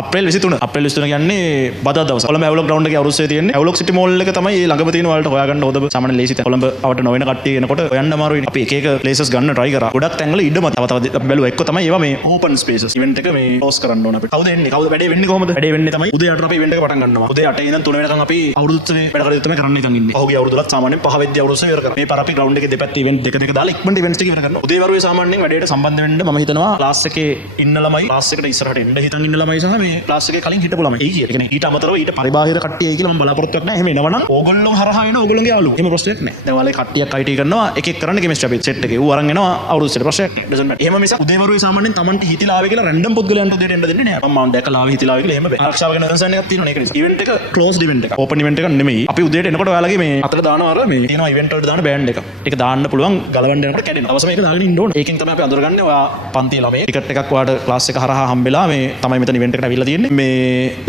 අප්‍රේල් 23 කියන්නේ බදා දවස. කොළඹ ඇවලොක් ග්‍රවුන්ඩ් එකේ අවුරුද්දේ තියෙන්නේ. ඇවලොක් සිටි මෝල් එක තමයි ළඟම තියෙන ඔයාලට හොයාගන්න හොඳ සාමාන්‍ය ලේසි තැන. කොළඹ අවට නොවන කට්ටිය එනකොට හොයන්න අමාරුයි. අපි එක එක ප්ලේසස් ගන්න try කරා. ගොඩක් තැන්වල ඉඩම තව අපි බැලුවා. එක්ක තමයි ඒවා මේ ඕපන් ස්පේසස්. ඉවෙන්ට් එක මේ ක්ලෝස් කරන්න ඕන අපිට. කවුද එන්නේ? කවුද වැඩේ වෙන්නේ කොහමද? වැඩේ වෙන්නේ තමයි උදේ 8ට අපි ඉවෙන්ට් එක පටන් ගන්නවා. උදේ 8 ඉඳන් 3 වෙනකන් අපි අවුරුද්දේ වැඩ කටයුතු තමයි කරන්න ඉතින් ඉන්නේ. පහුගිය අවුරුද්දලත් සාමාන්‍යයෙන් 5 වෙනි අවුරුද්දේ ඉවර කරා. මේ පාර අපි ග්‍රවුන්ඩ් එකේ දෙපැත්තේ ඉවෙන්ට් දෙක දාලා ඉක්මනට ඉවෙන්ට්ස් ටික ඉවර කරනවා. උදේ වරුවේ සාමාන්‍යයෙන් වැඩේට සම්බන්ධ වෙන්න මම හිතනවා ක්ලාස් එකේ ඉන්න ළමයි ක්ලාස් එකට ඉස්සරහට එන්න හිතන් ඉන්න ළමයි සහ මේ ක්ලාස් එකේ කලින් හිටපු ළමයි. ඒ කියන්නේ ඊට අමතරව ඊට පරිබාහිර කට්ටිය එයි කියලා මම බලාපොරොත්තුවක් නැහැ. එහෙම එනවනම් ඕගොල්ලෝ හරහා එන ඕගොල්ලෝගේ යාළුවෝ. එහෙම ප්‍රශ්නයක් නැහැ. දැන් ඔයාලේ කට්ටියක් IT කරනවා එක එක කරන්න කෙමිස්ට්‍රි අපි සෙට් එකේ ඌ අරන් එනවා අවුරුද්දට ප්‍රශ්නයක් නැහැ. doesn't matter. එහෙම මිස උදේ වරුවේ සාමාන්‍යයෙන් Tamanට හිතිලා ආවේ කියලා රැන්ඩම් පුද්ගලයන්ට උදේට එන්න දෙන්නේ නැහැ. මම දැකලා ආවේ හිතිලා ආවේ කියලා එහෙම බෑ. ආරක්ෂාව ගැන කන්සර්න් එකක් තියෙනවා ඒක නිසා. ඉවෙන්ට් එක ක්ලෝස්ඩ් ඉවෙන්ට් එකක්. ඕපන් ඉවෙන්ට් එකක් නෙමෙයි. අපි උදේට එනකොට ඔයාලගේ මේ අතට දානවා අර මේ තියෙනවා ඉවෙන්ට් වලට දාන බෑන්ඩ් එක. ඒක දාන්න පුළුවන් ගලවන්න යනකොට කැඩෙනවා. අවශ්‍ය මේක දාගෙන ඉන්න ඕනේ. ඒකෙන් තමයි අපි අඳුරගන්නේ ඔයා පන්තියේ ළමයි ටිකට් එකක් ඔයාට ක්ලාස් එක හරහා හම්බෙලා මේ තමයි මෙතන ඉවෙන්ට් එකට ඇවිල්ලා තියෙන්නේ. මේ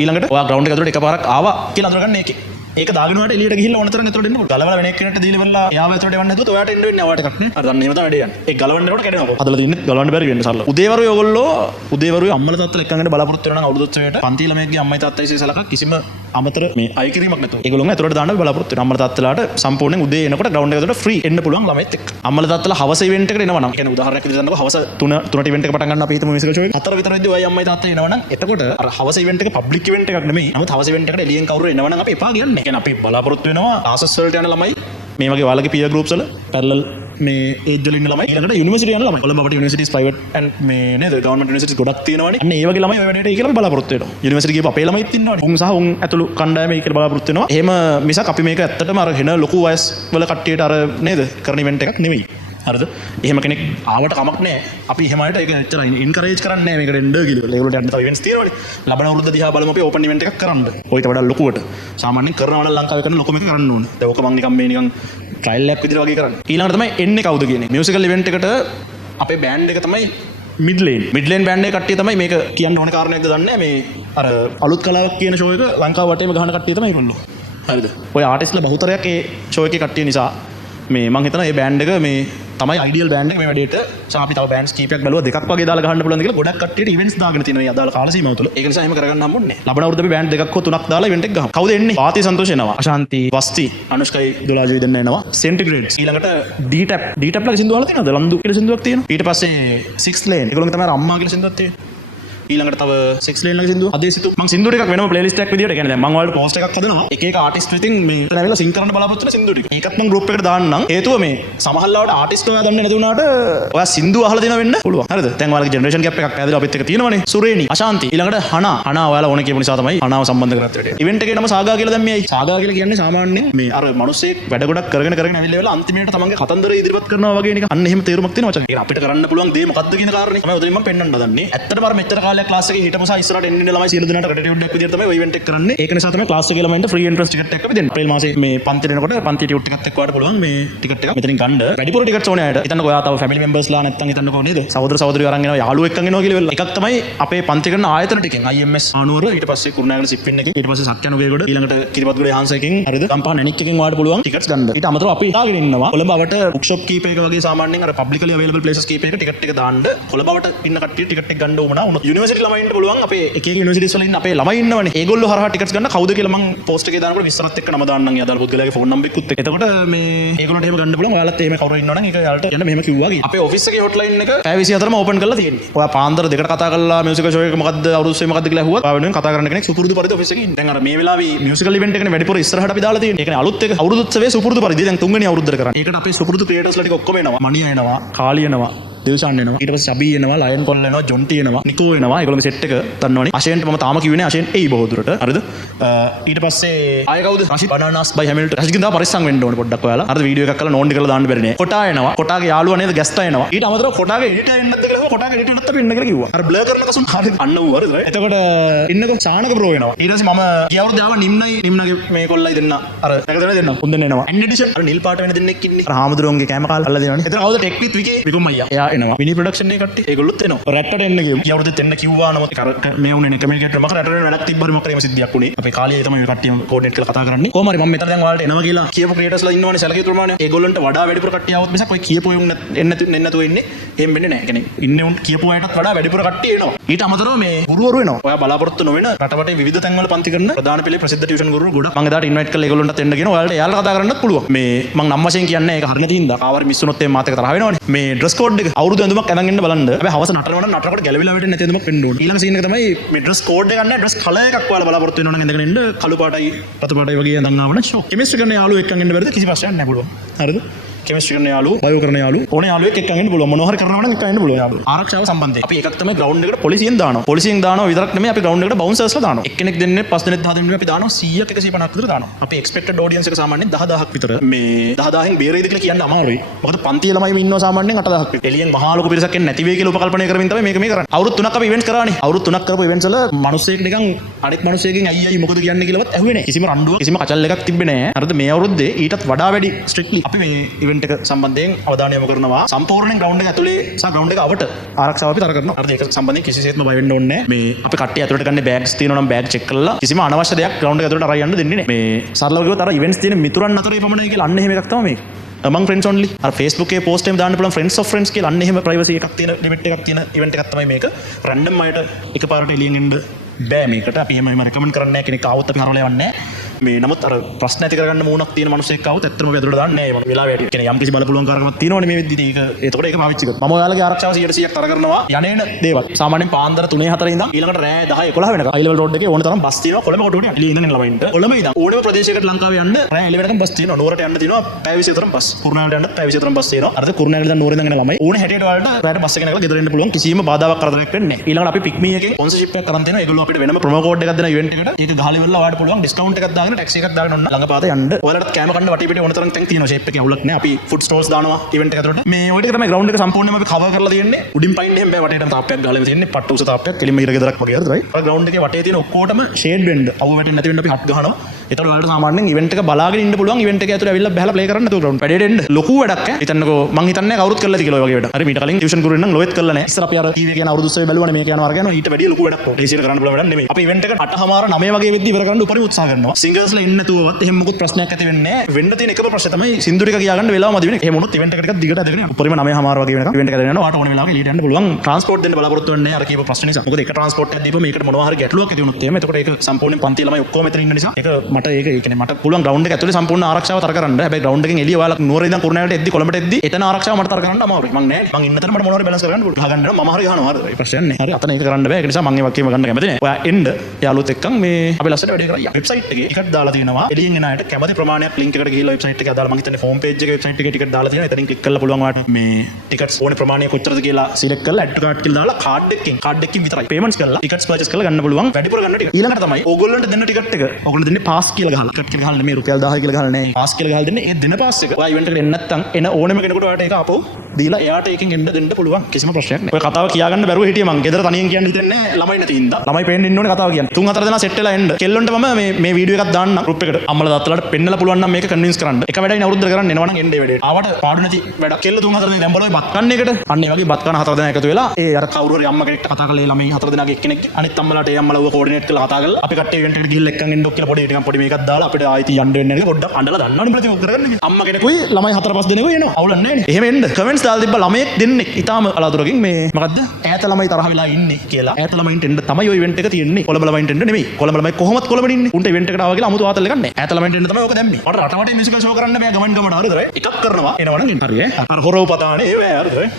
ඊළඟට ඔයා ග්‍රවුන්ඩ් එක ඇතුළට එකපාරක් ආවා කියලා අඳුරගන්න ඒකේ. ඒක දාගෙන වට එළියට ගිහිල්ලා ඕන තරම් ඇතුළට එන්න පුළුවන්. ගලවලා වෙන එක්කෙනෙක්ට දීලා ඉවරලා එයාව ඇතුළට එවන්න හදුවොත් ඔයාට එන්න වෙන්නේ ඔයාට එකක් නේ. අර දන්න එහෙම තමයි වැඩේ යන්නේ. ඒක ගලවන්න යනකොට කැඩෙනවා. හදලා තින්නේ ගලවන්න බැරි වෙන්නේ සරල. උදේවරුේ ඔයගොල්ලෝ උදේවරුේ අම්මලා තාත්තලා එක්කගෙන බලාපොරොත්තු වෙනවා නම් අවුරුදු උත්සවයට පන්ති ළමයෙක්ගේ අම්මයි තාත්තයි සලකා කිසිම අමතර මේ අය කිරීමක් නැතුව. ඒගොල්ලෝම ඇතුළට දාන්න බලාපොරොත්තු වෙනවා. අම්මලා තාත්තලාට සම්පූර්ණයෙන් උදේ එනකොට ග්‍රවුන්ඩ් එක ඇතුළට ෆ්‍රී එන්න පුළුවන් ළමයිත් එක්ක. අම්මලා තාත්තලා හවස ඉවෙන්ට් එකට එනවා නම් කියන්නේ උදාහරණයක් විදිහට ගන්නකො හවස 3ට ඉවෙන්ට් එක පටන් ගන්න අපි හිතමු මියුසිකල් ෂෝ එක 4 විතර වෙද්දී ඔය අම්මයි තාත්තයි එනවා නම් එතකොට අර හවස ඉවෙන්ට් එක පබ්ලික් ඉවෙන්ට් එකක් නෙමෙයි. නමුත් හවස ඉවෙන්ට් එකට එළියෙන් කවුරු එනවා නම් අපි එපා කියන්නේ. කියන්නේ අපි බලාපොරොත්තු වෙනවා ආසස් වලට යන ළමයි මේ වගේ ඔයාලගේ පියර් ගෲප්ස් වල පැරලල් මේ ඒජ් වල ඉන්න ළමයි ඊළඟට යුනිවර්සිටි යන ළමයි. කොළඹ අපිට යුනිවර්සිටිස් ප්‍රයිවට් ඇන්ඩ් මේ නේද ගවර්න්මන්ට් යුනිවර්සිටිස් ගොඩක් තියෙනවානේ. අන්න ඒ වගේ ළමයි ඔය වැඩේට කියලා බලාපොරොත්තු වෙනවා. යුනිවර්සිටි ගිහපු අපේ ළමයිත් ඉන්නවානේ. උන් සහ උන් ඇතුළු කණ්ඩායම ඒකට බලාපොරොත්තු වෙනවා. එහෙම මිසක් අපි මේක ඇත්තටම අර හෙන ලොකු වයස් වල කට්ටියට අර නේද කරන ඉවෙන්ට් එකක් නෙමෙයි. හරිද? එහෙම කෙනෙක් ආවට කමක් නැහැ. අපි එහෙම අයට ඒක ඇත්තට එන්කරේජ් කරන්නේ නැහැ මේකට එන්න කියලා. ඒගොල්ලන්ට යන්න තව ඉවෙන්ට්ස් තියෙනවානේ. ලබන අවුරුද්ද දිහා බලමු අපි ඕපන් ඉවෙන්ට් එකක් කරන්න. ඔයිට වඩා ලොකුවට. සාමාන්‍යයෙන් කරනවා නම් ලංකාවේ කරන ලොකුම එක කරන්න ඕනේ. දැන් ඔක මම නිකන් මේ නිකන් ට්‍රයිල් එකක් විදිහට වගේ කරන්නේ. ඊළඟට තමයි එන්නේ කවුද කියන්නේ. මියුසිකල් ඉවෙන්ට් එකට අපේ බෑන්ඩ් එක තමයි මිඩ්ලේන් බෑන්ඩ් එකේ කට්ටිය තමයි මේක කියන්න ඕන කාරණේක්ද දන්නේ නැහැ. මේ අර අලුත් කලාවක් කියන ෂෝ එක ලංකාව වටේම ගහන කට්ටිය තමයි ඒගොල්ලෝ. හරිද? ඔය ආටිස්ට්ලා බහුතරයක් ඒ ෂෝ එකේ කට්ටිය නිසා මේ මම හිතනවා මේ බෑන්ඩ් එක මේ තමයි අයිඩියල් බෑන්ඩ් එක මේ වැඩේට. අපි තව බෑන්ඩ්ස් කීපයක් බැලුවා දෙකක් වගේ දාලා ගහන්න පුළුවන්ද කියලා ගොඩක් කට්ටියට ඉවෙන්ට්ස් දාගෙන තියෙනවා මේ අදාළ කාල සීමාව තුළ. ඒක නිසා එහෙම කරගන්න හම්බුන්නේ නැහැ. ලබන අවුරුද්දේ අපි බෑන්ඩ් දෙකක් හෝ තුනක් දාලා ඉවෙන්ට් එක ගහමු. කවුද එන්නේ? වාති සන්තෝෂ එනවා. අශාන්ති වස්ති අනුෂ්කයි දොලාජෝයි දෙන්න එනවා. සෙන්ටිග්‍රේඩ්ස් ඊළඟට D-Tap ලා සින්දුව අහලා තියෙනවද? ලන්දු කියලා සින්දුවක් තියෙනවා. ඊට පස්සේ 6 lane ඒගොල්ලෝ තමයි අම්මා කියලා සින්දුවක් තියෙනවා. ඊළඟට තව 6 lane ලගේ සින්දුව අදේ සිතු මම සින්දුව ටිකක් වෙනම ප්ලේලිස්ට් එකක් විදියට කියන්නේ දැන් මම ඔයාලට පෝස්ට් එකක් හදනවා එක එක ආටිස්ට් විතින් මේ එතන ඇවිල්ලා සින් කරන්න බලාපොරොත්තු වෙන සින්දුව ටික. ඒකත් මම ගෲප් එකට දාන්නම්. හේතුව මේ සමහරවල්ලාවට ආටිස්ට් ඔයා දන්නේ නැති වුණාට ඔයා සින්දුව අහලා දෙනවා වෙන්න පුළුවන්. හරිද? දැන් ඔයාලගේ ජෙනරේෂන් ගැප් එකක් පැහැදිලිව අපිත් එක්ක තියෙනවනේ. සුරේනි, අශාන්ති ඊළඟට හනා ඔයාලා ඕනේ කියපු නිසා තමයි හනාව සම්බන්ධ කරගත්ත වැඩේ. ඉවෙන්ට් එකේ නම සාගා කියලා දැන් මේයි. සාගා කියලා කියන්නේ සාමාන්‍යයෙන් මේ අර මිනිස්සෙක් වැඩ ගොඩක් කරගෙන ඇවිල්ලා වෙලා අන්තිමේට තමන්ගේ කතන්දර ඉදිරිපත් කරනවා වගේ නිකන් අන්න එහෙම තේරුමක් තියෙනවා මචං. ඒක අපිට කරන්න පුළුවන් දේ මොකද්ද කියන කාරණේ තමයි උදේම මම පෙන්වන්න හදන්නේ. ඇත්තටම අර මෙච්චර කාලයක් ක්ලාස් එකේ හිටපු නිසා ඉස්සරහට එන්න ඉන්න ළමයි සියලු දෙනාට ග්‍රැටිටියුඩ් එකක් විදියට තමයි ඔය ඉවෙන්ට් එක කරන්නේ. ඒක නිසා තමයි ක්ලාස් එකේ ළමයින්ට ෆ්‍රී එන්ට්‍රන්ස් ටිකට් එකක් අපි දෙන්නේ. අප්‍රේල් මාසේ මේ පන්තිට එනකොට පන්ති ටිකට් එකත් එක්ක වාට පුළුවන් මේ ටිකට් එක මෙතනින් ගන්න. වැඩිපුර ටිකට්ස් ඕනේ අයට. හිතන්නකෝ ඔයා තව ෆැමිලි මෙම්බර්ස්ලා නැත්තම් හිතන්නකෝ නේද? සහෝදර සහෝදරියෝ අරන් එනවා යාළුවෝ එක්කන් එනවා කියලා වෙලා. එකක් තමයි අපේ පන්ති කරන ආයතන ටිකෙන් IMS ආනුවර ඊට පස්සේ කුරුණෑගල සිප්පින් එකේ ඊට පස්සේ සත්‍යනුගේගොඩ ඊළඟට කිරිබත්ගොඩ යාන්ස එකෙන් හරිද? ගම්පහ නැණික් එකෙන් වාට පුළුවන් ටිකට්ස් ගන්න. ඊට අමතරව අපි හිතාගෙන ඉන්නවා කොළඹ අවට බුක් ෂොප් කීපයක වගේ සාමාන්‍යයෙන් අර පබ්ලිකලි අවේලබල් ප්ලේසස් කීපයක ටිකට් එක දාන්න කොළඹ අවට ඉන්න කට්ටිය ටිකට් එක ගන්න ඕන වුණා. යුනිවර්සිටි ළමයින්ට පුළුවන් අපේ එක එක යුනිවර්සිටිස් වල ඉන්න අපේ ළමයි ඉන්නවනේ. ඒගොල්ලෝ හරහා ටිකට්ස් ගන්න කවුද කියලා මම පෝස්ට් එකේ දානකොට විස්තරත් එක්ක නම දාන්නම්. යාදාල පුද්ගලයාගේ ෆෝන් නම්බර් එකකුත් එක්ක. එතකොට මේ ඒගොල්ලන්ට එහෙම ගන්න පුළුවන්. ඔයාලත් එහෙම කවුරු ඉන්නවනම් ඒක යාලට යන්න මෙහෙම කිව්වා කියලා. අපේ ඔෆිස් එකේ හොට්ලයින් එක පැය 24ම ඕපන් කරලා තියෙන්නේ. ඔයා පාන්දර දෙකට කතා කරලා මියුසිකල් ෂෝ එක මොකද්ද අවුරුද්දේ මොකද්ද කියලා ඇහුවා. ඔයා වෙනුවෙන් කතා කරන්න කෙනෙක් සුපුරුදු පරිදි ඔෆිස් එකේ ඉන්න. දැන් අර මේ වෙලාවේ මියුසිකල් ඉවෙන්ට් එකනේ වැඩිපුර ඉස්සරහට අපි දාලා තියෙන්නේ. ඒ කියන්නේ අලුත් එක අවුරුදු උත්සවයේ සුපුරුදු පරිදි දැන් තුන්වෙනි අවුරුද්දට කරන්නේ. ඒකට අපේ සුපුරුදු ක්‍රියේටර්ස්ලා ටික ඔක්කොම එනවා. මණිය එනවා, කාලි එනවා, දිල්ෂාන් එනවා, ඊට පස්සේ සබී එනවා, ලයන් පොල් එනවා, ජොන්ටි එනවා, නිකෝ එනවා. ඒගොල්ලෝ සෙට් එක දන්නවනේ. අෂේන්ට මම තාම කිව්වේ නෑ. අෂේන් එයි බොහෝ දුරට. හරිද? ඊට පස්සේ ආයෙ කවුද? රෂිද් බනානාස් බයි හැමිල්ටන්. රෂිද්ගෙන් තාම පරිස්සම් වෙන්න ඕනේ පොඩ්ඩක් ඔයාලා. හරිද? වීඩියෝ එකක් කරලා නෝන් කරලා දාන්න බැරි නේ. කොටා එනවා. කොටාගේ යාළුවා නේද? ගැස්ටා එනවා. ඊට අමතරව කොටාගේ එඩිටර් එන්නත් කියලා කිව්වා. කොටාගේ එඩිටර් නැත්තම් එන්න කියලා කිව්වා. අර බ්ලර් කරන කසුන් හරිද? අන්න ඌ හරිද? එතකොට ඉන්නකො සානක බ්‍රෝ එනවා. ඊට පස්සේ මම ගිය අවුරුද්දේ ආවා නිම්නගේ මේ කොල්ලයි දෙන්න. අර නැගදෙන දෙන්න. හොඳ එනවා. ඇන් එඩිෂන් අර නිල් පාට වෙන දෙන්නෙක් ඉන්නේ. අර හාමුදුරුවන්ගේ කැම කාලා අල්ල දෙනවනේ. එතන කවුද ටෙක් විත් විකේ විකුම් අයියා. එයා එනවා. මිනි ප්‍රොඩක්ෂන් එකේ කට්ටිය ඒගොල්ලොත් එනවා. රැට්ටට එන්න කියමු. ඊ අවුරුද්දෙත් එන්න කිව්වා නමුත් මේ වුණේ නේ කමියුනිකේට් මම රැට්ටට වැඩක් තිබ්බරි මොකද එහෙම සිද්ධියක් උනේ. අපේ කාලේ තමයි මේ කට්ටියම කෝඩිනේට් කරලා කතා කරන්නේ. කොහොම හරි මම මෙතන දැන් ඔයාලට එනවා කියලා කියපු ක්‍රියේටර්ස්ලා ඉන්නවනේ සැලකිය යුතු ප්‍රමාණය. ඒගොල්ලන්ට වඩා වැඩිපුර කට්ටිය આવොත් මිසක් ඔය කියපු උන් එන්න නැතුව ඉන්නේ. එහෙම වෙන්නේ නැහැ. කියන්නේ ඉන්නේ උන් කියපු අයටත් වඩා වැඩිපුර කට්ටිය එනවා. ඊට අමතරව මේ ගුරුවරු එනවා. ඔයා බලාපොරොත්තු නොවන රටවටේ විවිධ තැන්වල පන්ති කරන ප්‍රධාන පෙළේ ප්‍රසිද්ධ ටියුෂන් ගුරුවරු ගොඩක් මම එදාට ඉන්වයිට් කරලා ඒගොල්ලන්ටත් එන්න කියන ඔයාලට එයාලා කතා කරන්නත් පුළුවන්. මේ මම නම් වශයෙන් කියන්නේ ඒක හරියට තින්දා. ආවර මිස්සුනොත් එම් මාත් එක තරහ වෙනවනේ. මේ ඩ්‍රෙස් කෝඩ් එක අවුරුදු ඇඳුමක් අරන් එන්න බලන්න. හැබැයි හවස නටනවා නම් නටනකොට ගැලවිලා වෙන්නේ නැති ඇඳුමක් වෙන්න ඕනේ. ඊළඟ සීන් එක තමයි මේ ඩ්‍රෙස් කෝඩ් එක ගන්න ඩ්‍රෙස් කලර් එකක් ඔයාලා බලාපොරොත්තු වෙනවා නම් ඇඳගෙන එන්න කළු පාටයි රතු පාටයි වගේ ඇඳන් ආවන ෂෝ. කෙමිස්ට්‍රි කරන යාළුවෝ එක්කන් එන්න බැරිද කිසි ප්‍රශ්නයක් නැහැ පුළුවන්. හරිද? කෙමිස්ට්‍රි කරන යාළුවෝ, බයෝ කරන යාළුවෝ, ඕනේ යාළුවෙක් එක්කන් එන්න පුළුවන්. මොනවා හරි කරනවා නම් එක්කන් එන්න පුළුවන් යාළුවෝ. ආරක්ෂාව සම්බන්ධයෙන්. අපි එකක් තමයි ග්‍රවුන්ඩ් එකට පොලිසියෙන් දානවා. පොලිසියෙන් දානවා විතරක් නෙමෙයි අපි ග්‍රවුන්ඩ් එකට බවුන්සර්ස්ලා දානවා. එක්කෙනෙක් දෙන්නේ 5 දෙනෙක් 10 දෙනෙක් අපි දානවා 100ක් 150ක් විතර දානවා. අපි එක්ස්පෙක්ටඩ් ඔඩියන්ස් එක සාමාන්‍යයෙන් 10000ක් විතර. මේ 10000න් බේරෙයිද කියලා කියන්න අමාරුයි. මොකද පන්තියේ ළමයි ඉන්නවා සාමාන්‍යයෙන් 8000ක් විතර. එළියෙන් මහා ලොකු පිරිසක් එන්නේ නැති වෙයි කියලා උපකල්පනය කරමින් තමයි මේක කරන්නේ. අවුරුදු 3ක් අපි ඉවෙන්ට්ස් කරානේ. අවුරුදු 3ක් කරපු ඉවෙන්ට්ස් වල මිනිස්සෙක් නිකන් අනෙක් මිනිස්සෙකින් අයියයි මොකද කියන්නේ කියලාවත් ඇහුවේ නැහැ. කිසිම රණ්ඩුවක් කිසිම කචල් එකක් තිබ්බේ නැහැ. හරිද? මේ අවුරුද්දේ ඊටත් වඩා වැඩි ස්ට්‍රික්ට්ලි අපි මේ ඉවෙන්ට් එක සම්බන්ධයෙන් අවධානය යොමු කරනවා. සම්පූර්ණයෙන් ග්‍රවුන්ඩ් එක ඇතුලේ සහ ග්‍රවුන්ඩ් එක අවට ආරක්ෂාව අපි තර කරනවා. හරිද? ඒක සම්බන්ධයෙන් කිසිසේත්ම බය වෙන්න ඕනේ නැහැ. මේ අපි කට්ටිය ඇතුලට ගන්න බෑග්ස් තියෙනවා නම් බෑග් චෙක් කරලා කිසිම අනවශ්‍ය දෙයක් ග්‍රවුන්ඩ් එක ඇතුලට අරන් යන්න දෙන්නේ නැහැ. මේ සරලව කිව්වොත් අර ඉවෙන්ට්ස් තියෙන මිතුරන් අතරේ පමණයි කියලා අන්න එහෙම එකක් තමයි මේක. among friends only. අර Facebook එකේ post එකෙන් දාන්න පුළුවන් friends of friends කියලා අන්න එහෙම privacy එකක් තියෙන limit එකක් තියෙන event එකක් තමයි මේක. random අයට එකපාරට එළියෙන් එන්න බෑ මේකට. අපි එහෙම recommend කරන්නේ නැහැ කෙනෙක් ආවොත් අපි හරවලා යවන්නේ නැහැ. මේ නමුත් අර ප්‍රශ්න ඇති කරගන්න මූණක් තියෙන මිනිස්සෙක් ආවොත් ඇත්තටම අපි ඇතුළට දාන්නේ නැහැ. මේ වෙලාවේ වැඩි. කියන්නේ යම් කිසි බලපුලුවන්කාරකමක් තියෙනවනේ මේ වෙද්දිට ඒක ඒතකොට ඒක පාවිච්චි කරනවා. මම ඔයාලගේ ආරක්ෂාව 100%ක් තර කරනවා. යන්නේන දේවල්. සාමාන්‍යයෙන් පාන්දර 3-4 ඉඳන් ඊළඟට රෑ 10 11 වෙනකම් high level road එකේ ඕන තරම් බස් තියෙනවා. කොළඹ කොටුවට යන්න. එළිය ඉඳන් ළමයින්ට. කොළඹ ඉඳන් ඕනම ප්‍රදේශයකට ලංකාවේ යන්න රෑ 11 වෙනකම් බස් තියෙනවා. නුවරට යන්න තියෙනවා පැය 20 තරම් බස්. කුරුණෑගලට යන්න පැය 20 තරම් බස් තියෙනවා. අර කුරුණෑගල ඉඳන් නුවර ඉඳන් ළමයි ඕන හැටියට ඔයාලට රෑට බස් එක නැගලා ගෙදර එන්න පුළුවන්. කිසිම බාධාවක් කරදරයක් වෙන්නේ නැහැ. ඊළඟට අපි පික්මී එකේ ස්පොන්සර්ෂිප් එකක් කරන් තියෙනවා. ඒගොල්ලෝ අපිට වෙනම ප්‍රොමෝ කෝඩ් එකක් දෙන ඉවෙන්ට් එකට. ඒක ගහලා ඉවරලා ඔයාලට පුළුවන් ඩිස්කවුන්ට් එකක් දාගෙන ටැක්සි එකක් දාගෙන ඔන්න ළඟපාත යන්න. ඔයාලට කැම කන්න වටේ පිටේ ඕන තරම් තැන් තියෙනවා. ෂේප් එකේ අවුලක් නැහැ. අපි ෆුඩ් ස්ටෝල්ස් දානවා ඉවෙන්ට් එක ඇතුළට. මේ ඔය ටික තමයි ග්‍රවුන්ඩ් එක සම්පූර්ණයෙන්ම අපි කවර් කරලා තියෙන්නේ. උඩින් පයින් එහෙම බෑ වටේටම තාප්පයක් ගාලා තියෙන්නේ. පට්ට උස තාප්පයක් කෙලින්ම ඉර ගෙදරක් වගේ හරිද? රයිට්. අර ග්‍රවුන්ඩ් එකේ වටේ තියෙන ඔක්කොටම ෂේඩ් වෙන්න අවු වැටෙන්නේ නැති වෙන්න අපි හට් ගහනවා. ඒතකොට ඔයාලට සාමාන්‍යයෙන් ඉවෙන්ට් එක බලාගෙන ඉන්න පුළුවන්. ඉවෙන්ට් එක ඇතුළේ ඇවිල්ලා බහලා ප්ලේ කරන්න නැතුව ග්‍රවුන්ඩ් වැඩේට එන්න. ලොකු වැඩක් ඈ. හිතන්නකෝ මං හිතන්නේ කවුරුත් කරලා ඇති කියලා ඔය වගේ වැඩ. හරි මීට කලින් ටියුෂන් ගුරුවෙක් නම් ලොයෙත් කරලා නැහැ. ඉස්සර අපි අර ටීවී එකේ යන අවුරුදු 20 බැලුවානේ මේක යනවා අර යනවා. ඊට වැඩිය ලොකු වැඩක් ඕන. ටීචර් කරන්න පුළුවන් වැඩක් නෙමෙයි. අපි ඉවෙන්ට් එක 8:00 9 වගේ වෙද්දි ඉවර කරන්න උපරිම උත්සාහ කරනවා. සිංගර්ස්ලා එන්න නැතුවවත් එහෙම මොකුත් ප්‍රශ්නයක් ඇති වෙන්නේ නැහැ. වෙන්න තියෙන එකම ප්‍රශ්නේ තමයි සින්දුරික කියාගන්න වෙලාව මදි වෙන්නේ. එහෙම වුණොත් ඉවෙන්ට් එක ටිකක් දිගට අදගෙන යනවා. උපරිම 9:00 වගේ වෙනකම් ඉවෙන්ට් එක අදගෙන යනවා. ඔයාට ඕන වෙලාවක එළියට යන්න පුළුවන්. ට්‍රාන්ස්පෝර්ට් දෙන්න බලාපොරොත්තු වෙන්නේ නැහැ අර කියපු ප්‍රශ්න නිසා. මොකද එක ට්‍රාන්ස්පෝර්ට් එකක් දීපම මේකට මොනවා හරි ගැටලුවක් ඇති වුණොත් එහෙම එතකොට ඒක සම්පූර්ණයෙන් පන්ති ළමයි ඔක්කොම මෙතන ඉන්න නිසා ඒක මට ඒක කියන්නේ මට පුළුවන් ග්‍රවුන්ඩ් එක ඇතුලේ සම්පූර්ණ ආරක්ෂාව තර කරන්න. හැබැයි ග්‍රවුන්ඩ් එකෙන් එළිය ඔයාලා නුවර ඉඳන් කුරුණෑගලට එද්දි කොළඹට එද්දි එතන ආරක්ෂාව මට තර කරන්න අමාරුයි. මං නෑ. මං ඉන්න තැන මට මොනවා හරි බැලන්ස් කරගන්න පුළුවන්. ගහගන්න නම් මම හරි ගහනවා. හරි. ඒ ප්‍රශ්නයක් නෑ. හරි. අතන ඒක කරන්න බෑ. ඒක නිසා මං ඒ වගේම ගන්න කැමති නෑ. ඔයා එන්න යාළුවොත් එක්කන් මේ අපි ලස්සට වැඩේ කරා. වෙබ්සයිට් එකේ ටිකට් දාලා තියෙනවා. එළියෙන් එන අයට කැමති ප්‍රමාණයක් ලින්ක් එකට ගිහිල්ලා වෙබ්සයිට් එකේ දාලා මං හිතන්නේ ෆෝම් පේජ් එකේ වෙබ්සයිට් එකේ ටිකට් දාලා තියෙනවා. එතනින් ක්ලික් කරලා පුළුවන් ඔයාට මේ ටිකට්ස් ඕනේ ප්‍රමාණය කොච්චරද කියලා සිලෙක්ට් කරලා ඇඩ් ටු කාඩ් කියලා දාලා කාඩ් එකකින් විතරයි පේමන්ට්ස් කරලා ටිකට්ස් පර්චේස් කරලා ගන්න පුළුවන්. වැඩිපුර ගන්න ටික. ඊළඟට තමයි ඕගොල්ලන්ට දෙන්න ටිකට් එක. ඕගොල්ලෝ දෙන්නේ පාස් කියලා ගහලා. ටිකට් කියලා ගහලා නෙමෙයි රුපියල් 1000 කියලා ගහලා නෑ. පාස් කියලා ගහලා දෙන්නේ ඒ දෙන පාස් එක. ඔයා ඉවෙන්ට් එකට එන්න නැත්නම් එන ඕනෙම කෙනෙකුට ඔයාට ඒක ආපහු දීලා එයාට ඒකෙන් එන්න දෙන්න පුළුවන්. කිසිම ප්‍රශ්නයක් නෑ. ඔය කතාව කියාගන්න බැරුව හිටියේ මං. ගෙදර තනියෙන් කියන්න හිතෙන්නේ නෑ. ළමයි නැති ඉඳා. ළමයි පේන්න ඉන්න ඕනේ කතාව කියන්න. 3-4 දෙනා සෙට් වෙලා එන්න. කෙල්ලොන්ට මම මේ වීඩියෝ එකක් දාන්න ගෲප් එකට. අම්මලා තාත්තලාට පෙන්නලා පුළුවන් නම් මේක කන්වින්ස් කරන්න. එක වැඩයි අවුරුද්දට කරන්න එනවා නම් එන්න ඒ වැඩේට. ආවට පාඩු නැති වැඩක්. කෙල්ල 3-4 දෙනෙක් දැන් බලන්න බත් කන්න එකට. අන්න ඒ වගේ බත් කන 4 දෙනා එකතු වෙලා ඒ අර කවුරු හරි අම්ම කෙනෙක්ට කතා කරලා ළමයි 4 දෙනාගේ එක්කෙනෙක් අනිත් අම්මලාට ඒ අම්මලා ඌව කෝඩිනේට් කරලා කතා කරලා අපි කට්ටිය ඉවෙන්ට් එකට ගිහිල්ලා එක්කන් එන්න ඔක් කියලා පොඩි මේකක් දාලා අපිට ආයිති යන්න වෙන්නේ නැහැ. පොඩ්ඩක් අඬලා දන්නවනේ ප්‍රතිෝග කරගන්න. අම්ම කෙනෙකුයි ළමයි 4-5 දෙනෙකුයි එනවා. අවුලක් නැහැ නේ. එහෙම එන්න. කමෙන්ට්ස් දාලා තිබ්බ ළමයෙක් දෙන්නෙක් ඊටාම අලාතුරකින් මේ මොකද්ද? ඈත ළමයි තරහ වෙලා ඉන්නේ කියලා. ඈත ළමයින්ට එන්න තමයි ඔය ඉවෙන්ට් එක තියෙන්නේ. කොළඹ ළමයින්ට එන්න නෙමෙයි. කොළඹ ළමයි කොහොමත් කොළඹට ඉන්නේ. උන්ට ඉවෙන්ට් එකට ආවා කියලා අමුතු ආතල් එකක් නැහැ. ඈත ළමයින්ට එන්න තමයි ඕක දැම්මේ. මට රටවටේ මියුසිකල් ෂෝ කරන්න බෑ ගමන් ගමන හරිද? එකක් කරනවා. එනවනම් එන්න. හරි ඈ. අර හොරව පතානේ ඒ වේ හරිද?